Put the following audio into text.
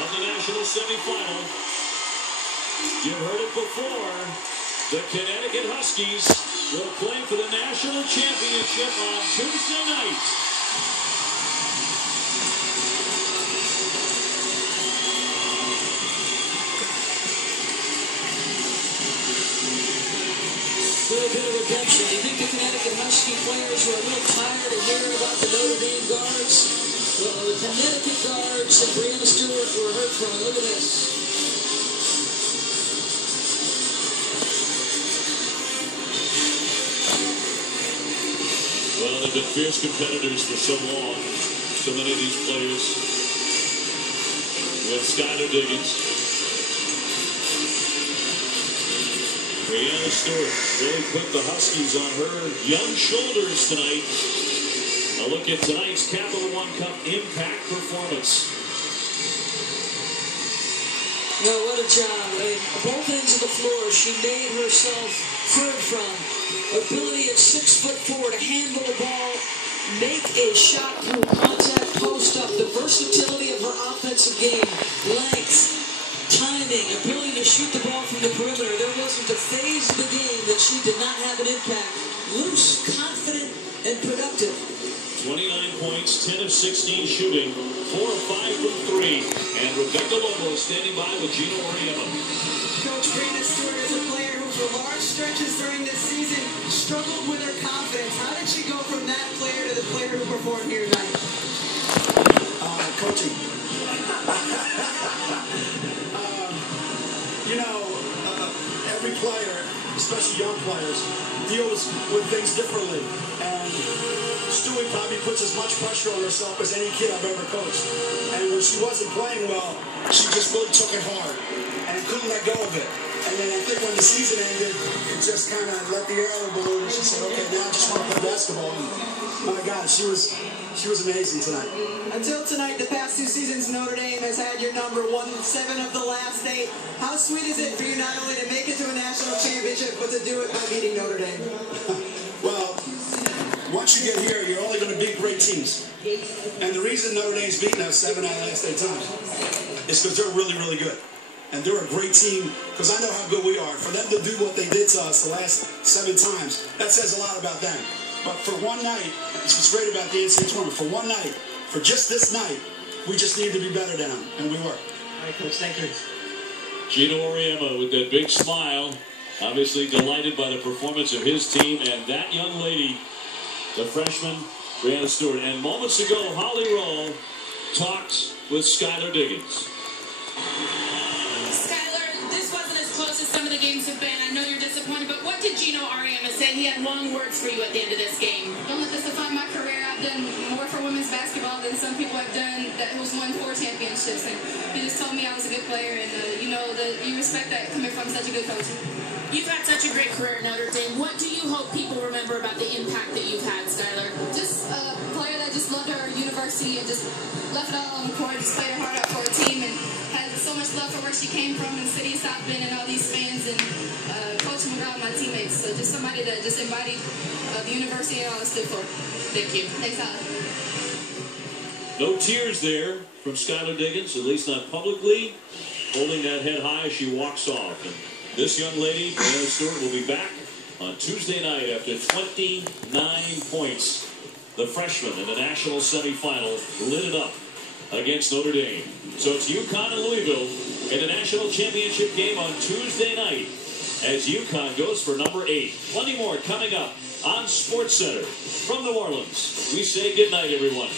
of the national semifinal. You heard it before. The Connecticut Huskies will play for the national championship on Tuesday night. A little bit of redemption. Do you think the Connecticut Husky players were a little tired of hearing about the Notre Dame guards? Well, the Connecticut guards and Brianna Stewart were heard from. Look at this. Well, they've been fierce competitors for so long. So many of these players. With Skylar Diggins. Brianna Stewart really put the Huskies on her young shoulders tonight. A look at tonight's Capital One Cup impact performance. No, what a job. Both ends of the floor, she made herself heard from. Ability at 6'4" to handle the ball, make a shot through contact, post up, the versatility of her offensive game, length, timing, ability to shoot the ball from the perimeter. There wasn't a phase of the game that she did not have an impact. Loose, confident, and productive. 29 points, 10 of 16 shooting, 4 of 5 from 3. And Rebecca Lobo standing by with Gino Oriema. Coach Brianna Stewart is a player who for large stretches during this season struggled with her confidence. How did she go from that player to the player who performed here tonight? Coaching. Every player, especially young players, deals with things differently. And Stewie probably puts as much pressure on herself as any kid I've ever coached. And when she wasn't playing well, she just really took it hard and couldn't let go of it. And then I think when the season ended, it just kind of let the air balloon. And she said, okay, now I just want to play basketball. And my God, she was amazing tonight. Until tonight, the past 2 seasons, Notre Dame has had your number, won 7 of the last 8. How sweet is it for you not only to make it to a national championship, but to do it by beating Notre Dame? Well, once you get here, you're only going to beat great teams. And the reason Notre Dame's beaten us 7 out of the last 8 times is because they're really, really good. And they're a great team, because I know how good we are. For them to do what they did to us the last 7 times, that says a lot about them. But for one night, it's what's great about the NCAA tournament. For one night, for just this night, we just needed to be better than them, and we were. All right, Coach, thank you. Gino Oriema with that big smile, obviously delighted by the performance of his team and that young lady, the freshman, Brianna Stewart. And moments ago, Holly Rowe talked with Skylar Diggins. Skylar, this wasn't as close as some of the games have been. I know you're disappointed, but what did Gino Oriema say? He had long words for you at the end of this game. Don't let this define my career. I've done more for women's basketball than some people have done that who's won 4 championships. And he just told me I was a good player, and you know that you respect that coming from such a good coach. You've had such a great career at Notre Dame. What do you hope people remember about the impact that you've had, Skylar? Just a player that just loved our university and just left it all on the court, just played her heart out for her team, and had so much love for where she came from and City of South Bend and all these fans and Coach McGraw, my teammates. So just somebody that just embodied the university and all it stood for. Thank you. Thanks, Alex. No tears there from Skylar Diggins, at least not publicly, holding that head high as she walks off. And this young lady, Brianna Stewart, will be back on Tuesday night after 29 points. The freshman in the national semifinal lit it up against Notre Dame. So it's Uconn and Louisville in the national championship game on Tuesday night as Uconn goes for number 8. Plenty more coming up on SportsCenter from New Orleans. We say good night, everyone.